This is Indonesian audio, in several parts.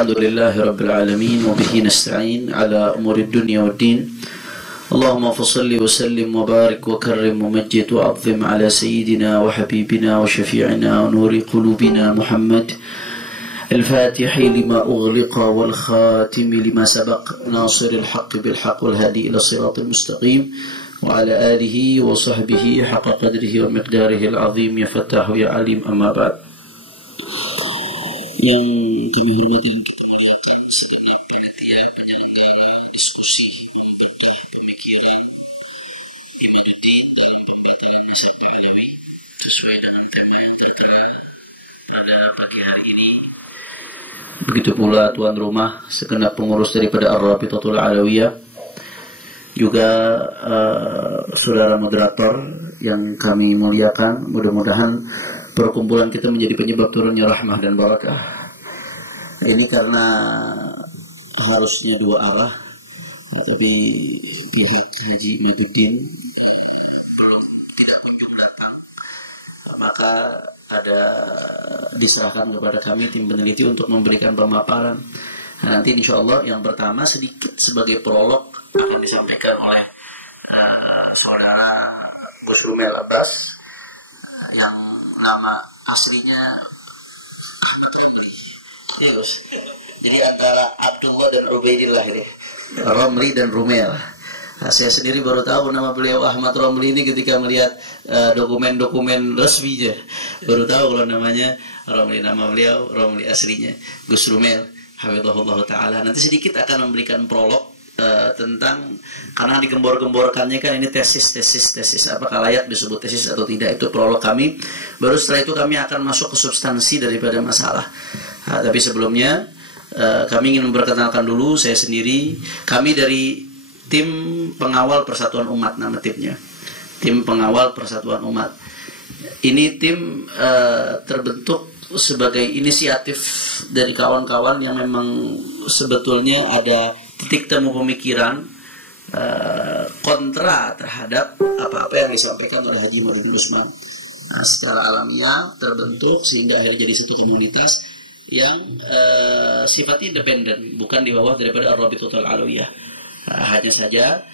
الحمد لله رب العالمين وبه نستعين على أمور الدنيا والدين اللهم فصل وسلم وبارك وكرم ومجد وعظم على سيدنا وحبيبنا وشفيعنا ونور قلوبنا محمد الفاتح لما أغلق والخاتم لما سبق ناصر الحق بالحق والهادي إلى الصراط المستقيم وعلى آله وصحبه حق قدره ومقداره العظيم يا فتاح يا عليم أما بعد. Yang kami hormati dan kita muliakan segenap panitia penyelenggara diskusi membedah pemikiran Imaduddin dalam pembatalan nasab Alawi sesuai dengan tema yang tertera pada pagi hari ini. Begitu pula tuan rumah segenap pengurus daripada Ar-Rabitatul Alawiyah, juga saudara moderator yang kami muliakan. Mudah-mudahan perkumpulan kita menjadi penyebab turunnya rahmah dan barakah. Ini karena harusnya dua arah, tapi pihak Haji Imaduddin tidak kunjung datang, maka ada diserahkan kepada kami tim peneliti untuk memberikan pemaparan. Nanti insya Allah yang pertama sedikit sebagai prolog akan disampaikan oleh saudara Gus Rumel Abbas yang nama aslinya Ahmad Romli, ya Gus. Jadi antara Abdullah dan Ubaidillah ini, Romli dan Rumel. Nah, saya sendiri baru tahu nama beliau Ahmad Romli ini ketika melihat dokumen-dokumen resminya. Baru tahu kalau namanya Romli, nama beliau Romli aslinya Gus Rumel, hafizahullah taala. Nanti sedikit akan memberikan prolog tentang, karena digembor-gemborkannya kan ini tesis apakah layak disebut tesis atau tidak, itu prolog kami. Baru setelah itu kami akan masuk ke substansi daripada masalah. Tapi sebelumnya kami ingin memperkenalkan dulu saya sendiri. Kami dari tim pengawal Persatuan Umat, nama timnya tim pengawal Persatuan Umat. Ini tim terbentuk sebagai inisiatif dari kawan-kawan yang memang sebetulnya ada titik temu pemikiran kontra terhadap apa-apa yang disampaikan oleh Haji Imaduddin Usman. Nah, secara alamiah terbentuk sehingga akhirnya jadi satu komunitas yang sifatnya independen, bukan di bawah daripada Ar-Rabitatul Alawiyah. Hanya saja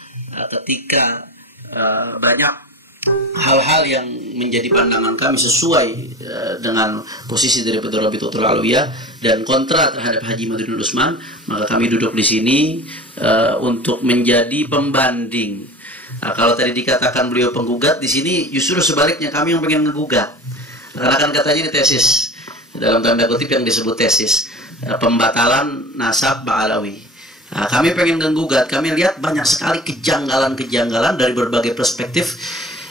ketika banyak hal-hal yang menjadi pandangan kami sesuai dengan posisi daripada Rabitatul Alawiyah dan kontra terhadap Haji Imaduddin Usman, maka kami duduk di sini untuk menjadi pembanding. Kalau tadi dikatakan beliau penggugat, di sini justru sebaliknya kami yang pengen ngegugat. Karena kan katanya ini tesis, dalam tanda kutip yang disebut tesis, pembatalan nasab Ba'alawi. Nah, kami pengen menggugat. Kami lihat banyak sekali kejanggalan-kejanggalan dari berbagai perspektif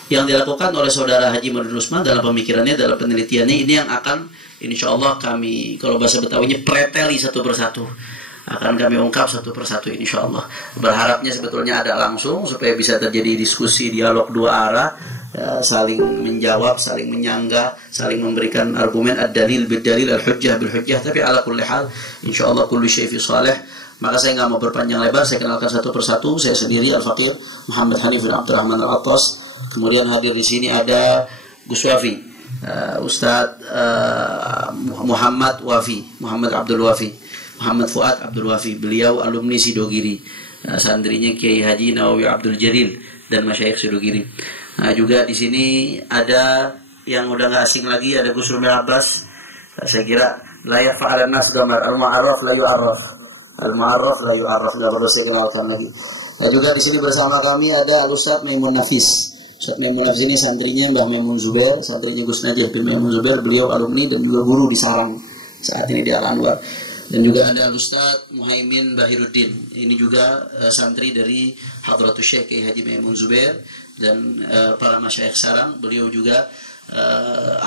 yang dilakukan oleh saudara Haji Imaduddin Usman dalam pemikirannya, dalam penelitiannya. Ini yang akan insya Allah kami, kalau bahasa Betawinya, preteli satu persatu. Akan kami ungkap satu persatu insya Allah. Berharapnya sebetulnya ada langsung supaya bisa terjadi diskusi, dialog dua arah, saling menjawab, saling menyanggah, saling memberikan argumen, ad-dalil bid-dalil, al-hujjah bil-hujjah. Tapi ala kulli hal insya Allah kullu syai' fi salih. Maka saya nggak mau berpanjang lebar, saya kenalkan satu persatu. Saya sendiri Al-Faqih Muhammad Hanif bin Abdurrahman Al-Attas. Kemudian hadir di sini ada Gus Wafi, Ustadz Muhammad Abdul Wafi, Muhammad Fuad Abdul Wafi. Beliau alumni Sidogiri, santrinya Kiai Haji Nawawi Abdul Jalil dan Masyayikh Sidogiri. Nah, juga di sini ada yang udah nggak asing lagi, ada Gus Rumel Abbas. Saya kira la yafa'alan nas gamar al-mu'arraf la yu'arraf, al-mu'arraf la yu'arraf, nggak perlu saya kenalkan lagi. Nah, juga di sini bersama kami ada Ustadz Maimun Nafis. Ustadz Maimun Nafis ini santrinya Mbah Maimun Zubair, santrinya Gus Najih bin Maimun Zubair. Beliau alumni dan juga guru di Sarang saat ini di Al-Anwar. Dan juga ada Ustadz Muhaimin Bahiruddin. Ini juga santri dari Hadratus Syekh Kiai Haji Maimun Zubair dan para masyayikh Sarang. Beliau juga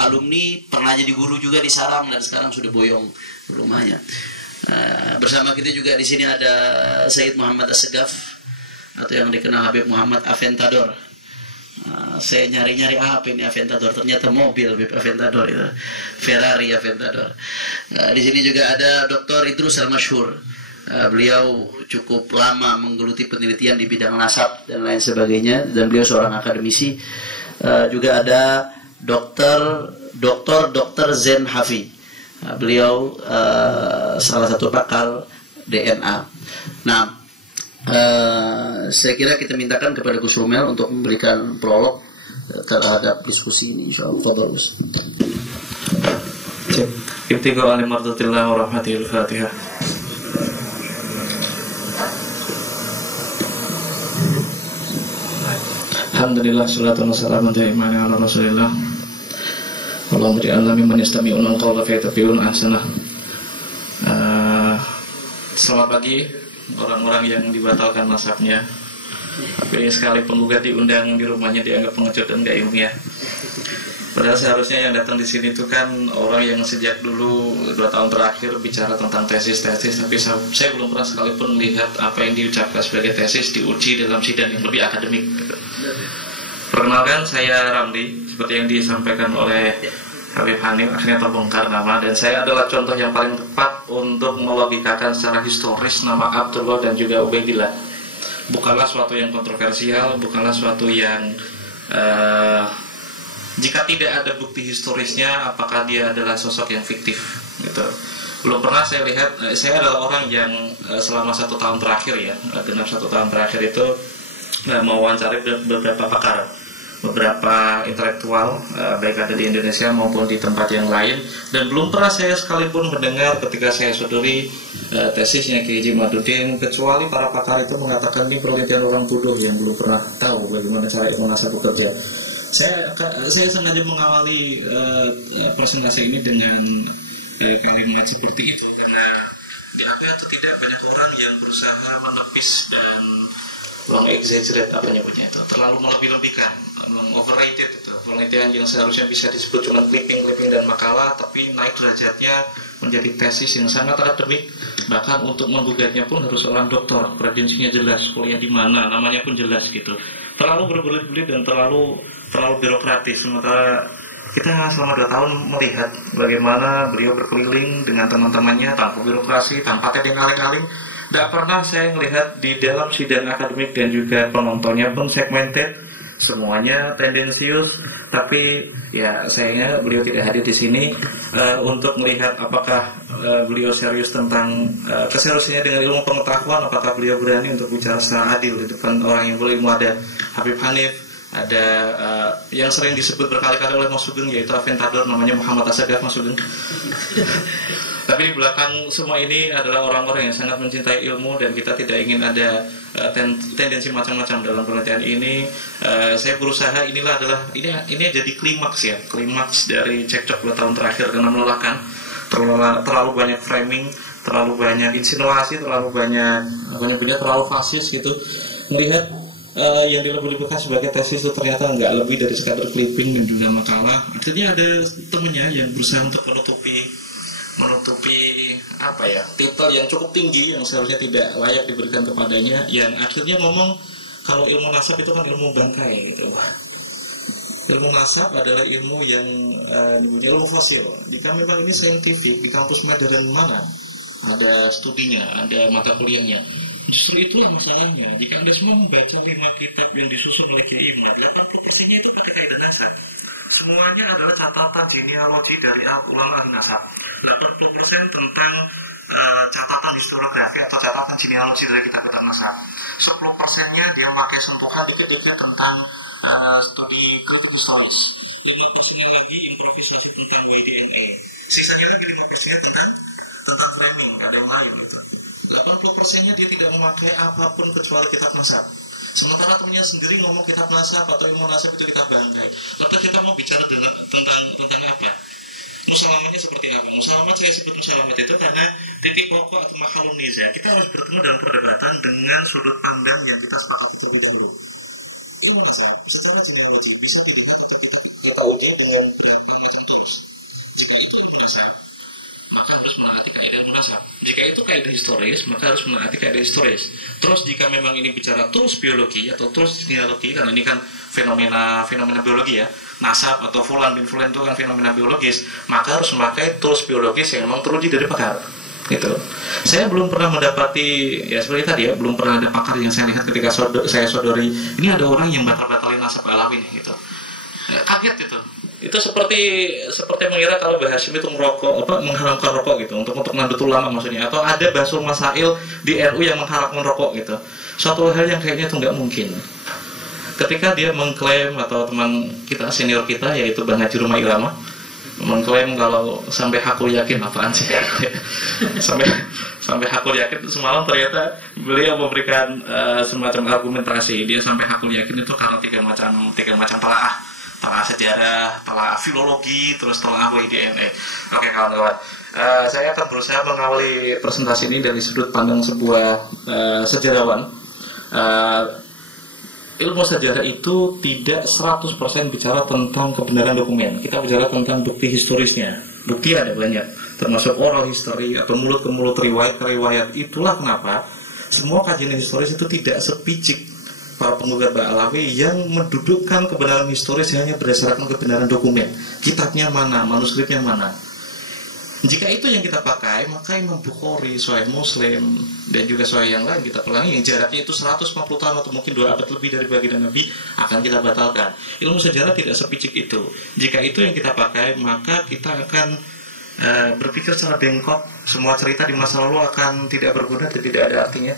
alumni, pernah jadi guru juga di Sarang dan sekarang sudah boyong rumahnya. Bersama kita juga di sini ada Sayyid Muhammad As-Segaf, atau yang dikenal Habib Muhammad Aventador. Saya nyari-nyari apa ini Aventador, ternyata mobil Habib Aventador itu, Ferrari Aventador. Di sini juga ada Dr. Idrus Al-Masyhur. Beliau cukup lama menggeluti penelitian di bidang nasab dan lain sebagainya, dan beliau seorang akademisi. Juga ada Dr. Zen Hafi. Beliau salah satu pakar DNA. Nah, saya kira kita mintakan kepada Gus Romel untuk memberikan prolog terhadap diskusi ini, insyaallah. Fadhal Gus. Ibtiqa ali mardatillah wa rahmatihil Fatihah. Alhamdulillah, salatu wassalamu ala Rasulillah. Allahumma ja'alna mimman yastami'una al-qawla fayattabi'una ahsanah. Selamat pagi orang-orang yang dibatalkan nasabnya. Tapi sekali penggugat diundang di rumahnya dianggap pengecut dan gak ilmiah. Padahal seharusnya yang datang di sini itu kan orang yang sejak dulu 2 tahun terakhir bicara tentang tesis, tapi saya belum pernah sekalipun melihat apa yang diucapkan sebagai tesis diuji dalam sidang yang lebih akademik. Perkenalkan, saya Ramli, seperti yang disampaikan oleh Habib Hanif, akhirnya terbongkar nama, dan saya adalah contoh yang paling tepat untuk melogikakan secara historis nama Abdullah dan juga Ubaidillah. Bukanlah suatu yang kontroversial, bukanlah suatu yang jika tidak ada bukti historisnya, apakah dia adalah sosok yang fiktif gitu. Belum pernah saya lihat, saya adalah orang yang selama 1 tahun terakhir ya, genap 1 tahun terakhir itu mewawancari beberapa pakar, beberapa intelektual, baik ada di Indonesia maupun di tempat yang lain, dan belum pernah saya sekalipun mendengar ketika saya sodori tesisnya Kiai Haji Madudin, kecuali para pakar itu mengatakan ini penelitian orang bodoh yang belum pernah tahu bagaimana cara ilmu nasab bekerja. Saya sengaja mengawali presentasi ini dengan kalimat seperti itu karena diakui atau tidak banyak orang yang berusaha menepis dan meng-exaggerate apa nyebutnya itu, terlalu melebih-lebihkan, overrated itu penelitian yang seharusnya bisa disebut cuma clipping dan makalah, tapi naik derajatnya menjadi tesis yang sangat akademik. Bahkan untuk menggugatnya pun harus seorang doktor, kredensinya jelas, kuliah di mana, namanya pun jelas gitu. Terlalu berbelit-belit dan terlalu birokratis. Sementara kita selama 2 tahun melihat bagaimana beliau berkeliling dengan teman-temannya tanpa birokrasi, tanpa tedeng aling-aling. Tidak pernah saya melihat di dalam sidang akademik dan juga penontonnya pun segmented, semuanya tendensius. Tapi ya sayangnya beliau tidak hadir di sini untuk melihat apakah beliau serius tentang keseriusannya dengan ilmu pengetahuan, apakah beliau berani untuk bicara secara adil di depan orang yang berilmu. Ada Habib Hanif, ada yang sering disebut berkali-kali oleh Mas Sugeng, yaitu Aventador, namanya Muhammad Asagaf Mas Sugeng. Tapi di belakang semua ini adalah orang-orang yang sangat mencintai ilmu, dan kita tidak ingin ada tendensi macam-macam dalam penelitian ini. Saya berusaha ini jadi klimaks dari cekcok 2 tahun terakhir, karena melelahkan, terlalu banyak framing, terlalu banyak insinuasi, terlalu banyak terlalu fasis gitu. Melihat yang dilebih-lebihkan sebagai tesis itu ternyata nggak lebih dari sekadar clipping dan juga makalah. Akhirnya ada temennya yang berusaha untuk menutupi titel yang cukup tinggi yang seharusnya tidak layak diberikan kepadanya, yang akhirnya ngomong kalau ilmu nasab itu kan ilmu bangkai gitu. Ilmu nasab adalah ilmu yang ilmu fosil. Jika memang ini saintifik, di kampus modern mana ada studinya, ada mata kuliahnya. Justru itulah masalahnya. Jika Anda semua membaca 5 kitab yang disusun oleh Kiai Imad, 80%-nya itu pakai kaidah nasab. Semuanya adalah catatan genealogi dari al-ulama al-nasab. 80% tentang catatan historiografi atau catatan genealogi dari kitab-kitab nasab. 10%-nya dia pakai sentuhan dikit-dikit tentang studi kritik historis. 5%-nya lagi improvisasi tentang YDNA. Sisanya lagi 5%-nya tentang framing, ada yang lain gitu. 80%-nya dia tidak memakai apapun kecuali kitab nasab. Sementara temannya sendiri ngomong kitab nasab atau ilmu nasab itu kitab bangkai. Lalu kita mau bicara tentang apa? Musalamatnya seperti apa? Musalamat, saya sebut musalamat itu karena titik pokok mahalun niza. Kita harus bertemu dalam perdebatan dengan sudut pandang yang kita sepakati terlebih dahulu. Ilmu nasab secara genealogi bisa dilihat atau kita tahunya dengan berapa macam terus. Jika itu ilmu nasab, maka harus menaati kaidah nasab. Jika itu kaidah historis, maka harus menaati kaidah historis. Terus jika memang ini bicara tools biologi atau tools genealogi, karena ini kan fenomena biologi ya, nasab atau fulan bin fulan itu kan fenomena biologis, maka harus memakai tools biologis yang memang teruji dari pakar. Gitu. Saya belum pernah mendapati, ya seperti tadi ya, belum pernah ada pakar yang saya lihat ketika saya sodori ini ada orang yang batal-batalin nasab alami gitu. Kaget gitu. Itu seperti mengira kalau Mbah Hashim itu merokok, mengharamkan rokok gitu untuk Nahdlatul Ulama maksudnya, atau ada Basul Masail di NU yang mengharamkan rokok gitu. Suatu hal yang kayaknya itu nggak mungkin. Ketika dia mengklaim, atau teman kita senior kita yaitu Bang Haji Rumah Irama mengklaim kalau sampai hakul yakin, apaan sih sampai hakul yakin, semalam ternyata beliau memberikan semacam argumentasi. Dia sampai hakul yakin itu karena tiga macam telaah sejarah, telaah filologi, terus telaah WDNE. Oke kawan-kawan, saya akan berusaha mengawali presentasi ini dari sudut pandang sebuah sejarawan. Ilmu sejarah itu tidak 100% bicara tentang kebenaran dokumen. Kita bicara tentang bukti historisnya. Bukti ada banyak, termasuk oral history atau mulut ke mulut, riwayat ke riwayat. Itulah kenapa semua kajian historis itu tidak sepicik para penggugat Ba'alawi yang mendudukkan kebenaran historis hanya berdasarkan kebenaran dokumen. Kitabnya mana, manuskripnya mana. Jika itu yang kita pakai, maka Imam Bukhari, Sahih Muslim, dan juga Sahih yang lain kita pelangi yang jaraknya itu 150 tahun atau mungkin 2 abad lebih dari baginda Nabi akan kita batalkan. Ilmu sejarah tidak sepicik itu. Jika itu yang kita pakai, maka kita akan berpikir secara bengkok. Semua cerita di masa lalu akan tidak berguna dan tidak ada artinya.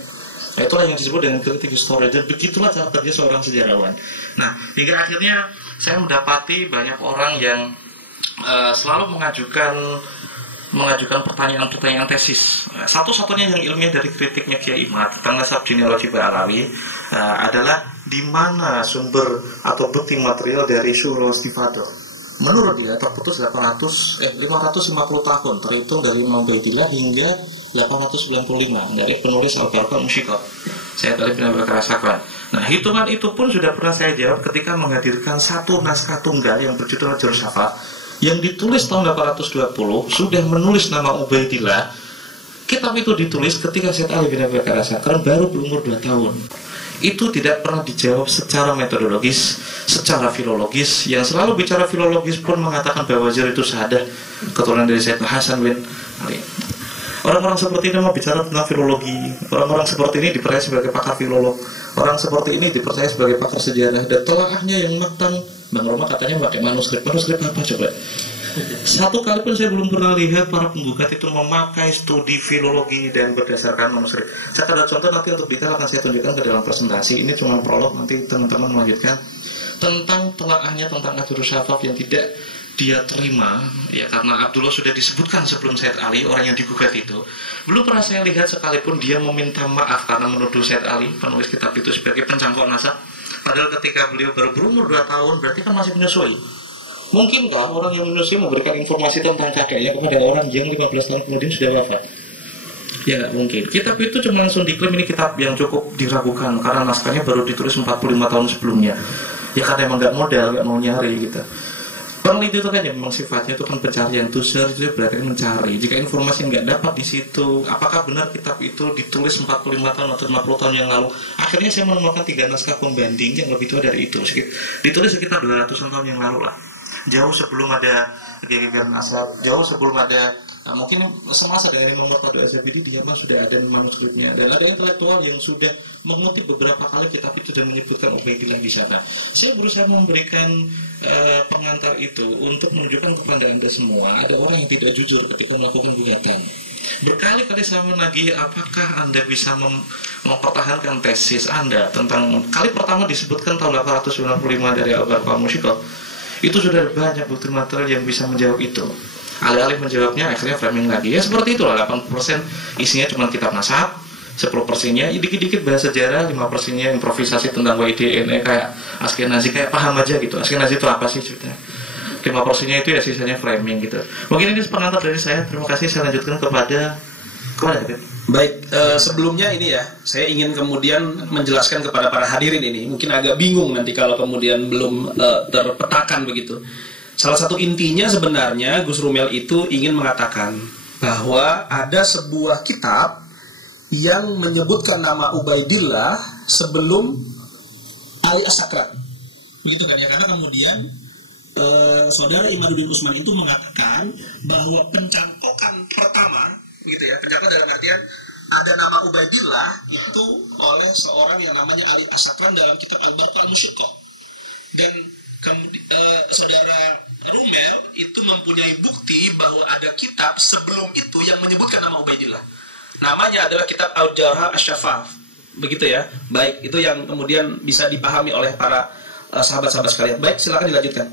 Nah, itulah yang disebut dengan kritik histori, dan begitulah cara kerja seorang sejarawan. Nah, hingga akhirnya saya mendapati banyak orang yang selalu mengajukan pertanyaan-pertanyaan tesis. Satu-satunya yang ilmiah dari kritiknya Kiai Imad tentang nasab genealogi Ba'alawi adalah di mana sumber atau bukti material dari Syurul Istifadah. Menurut dia terputus 550 tahun terhitung dari Imam Baidillah hingga 895 dari penulis Al-Barqah Musyiqah. Saya tadi pernah berkerasakan. Nah, hitungan itu pun sudah pernah saya jawab ketika menghadirkan satu naskah tunggal yang berjudul Jurus Syafa yang ditulis tahun 820, sudah menulis nama Ubaidillah. Kitab itu ditulis ketika Syed Ali bin Abi Bakar As-Sakran baru berumur 2 tahun. Itu tidak pernah dijawab secara metodologis, secara filologis. Yang selalu bicara filologis pun mengatakan bahwa Wazir itu syahadah keturunan dari Syed Hasan bin Ali. Orang-orang seperti ini mau bicara tentang filologi. Orang-orang seperti ini dipercaya sebagai pakar filolog. Orang seperti ini dipercaya sebagai pakar sejarah. Dan telaahnya yang matang. Bang Roma katanya pakai manuskrip. Manuskrip apa coba? Satu kali pun saya belum pernah lihat para penggugat itu memakai studi filologi dan berdasarkan manuskrip. Saya ada contoh nanti untuk detail akan saya tunjukkan ke dalam presentasi. Ini cuma prolog, nanti teman-teman melanjutkan tentang telaahnya tentang Jurus Syafa yang tidak dia terima, ya karena Abdullah sudah disebutkan sebelum Syed Ali, orang yang digugat itu. Belum pernah saya lihat sekalipun dia meminta maaf karena menuduh Syed Ali, penulis kitab itu, sebagai pencangkok nasab. Padahal ketika beliau baru berumur 2 tahun, berarti kan masih menyusui. Mungkinkah orang yang menyusui memberikan informasi tentang kakeknya kepada orang yang 15 tahun kemudian sudah wafat? Ya nggak mungkin. Kitab itu cuma langsung diklaim ini kitab yang cukup diragukan karena naskahnya baru ditulis 45 tahun sebelumnya. Ya karena emang nggak modal, nggak mau nyari gitu. Peneliti itu kan ya memang sifatnya itu kan pencarian, to search, itu berarti mencari. Jika informasi nggak dapat di situ, apakah benar kitab itu ditulis 45 tahun atau 50 tahun yang lalu? Akhirnya saya menemukan 3 naskah pembanding yang lebih tua dari itu. Ditulis sekitar 200-an tahun yang lalu lah. Jauh sebelum ada geger nasab, jauh sebelum ada mungkin semasa dengan Imam Murtado Az-Zabidi di Yaman sudah ada manuskripnya, dan ada intelektual yang sudah mengutip beberapa kali kitab itu dan menyebutkan Ubaidillah di sana. Saya berusaha memberikan pengantar itu untuk menunjukkan kepada Anda semua ada orang yang tidak jujur ketika melakukan gugatan. Berkali-kali saya menagih apakah Anda bisa mempertahankan tesis Anda tentang kali pertama disebutkan tahun 895 dari Al-Barqah Musyiqah. Itu sudah banyak bukti material yang bisa menjawab itu. Alih-alih menjawabnya akhirnya framing lagi. Ya seperti itulah, 80% isinya cuma kitab nasab, 10%-nya dikit-dikit bahasa sejarah, 5%-nya improvisasi tentang WDNE kayak Askenazi, kayak paham aja gitu. Askenazi itu apa sih ceritanya? 5%-nya itu ya sisanya framing gitu. Mungkin ini pengantar dari saya. Terima kasih, saya lanjutkan kepada Baik, sebelumnya ini ya, saya ingin kemudian menjelaskan kepada para hadirin ini. Mungkin agak bingung nanti kalau kemudian belum terpetakan begitu. Salah satu intinya sebenarnya Gus Rumel itu ingin mengatakan bahwa ada sebuah kitab yang menyebutkan nama Ubaidillah sebelum Ali As-Sakran. Begitu kan ya, karena kemudian saudara Imaduddin Usman itu mengatakan bahwa pencangkokan pertama, begitu ya, pencangkokan dalam artian ada nama Ubaidillah itu oleh seorang yang namanya Ali As-Sakran dalam kitab Al-Barqah Musyiqah. Dan saudara Rumel itu mempunyai bukti bahwa ada kitab sebelum itu yang menyebutkan nama Ubaidillah. Namanya adalah kitab Al-Jarh Asy-Syafaf. Begitu ya. Baik, itu yang kemudian bisa dipahami oleh para sahabat-sahabat sekalian. Baik, silakan dilanjutkan.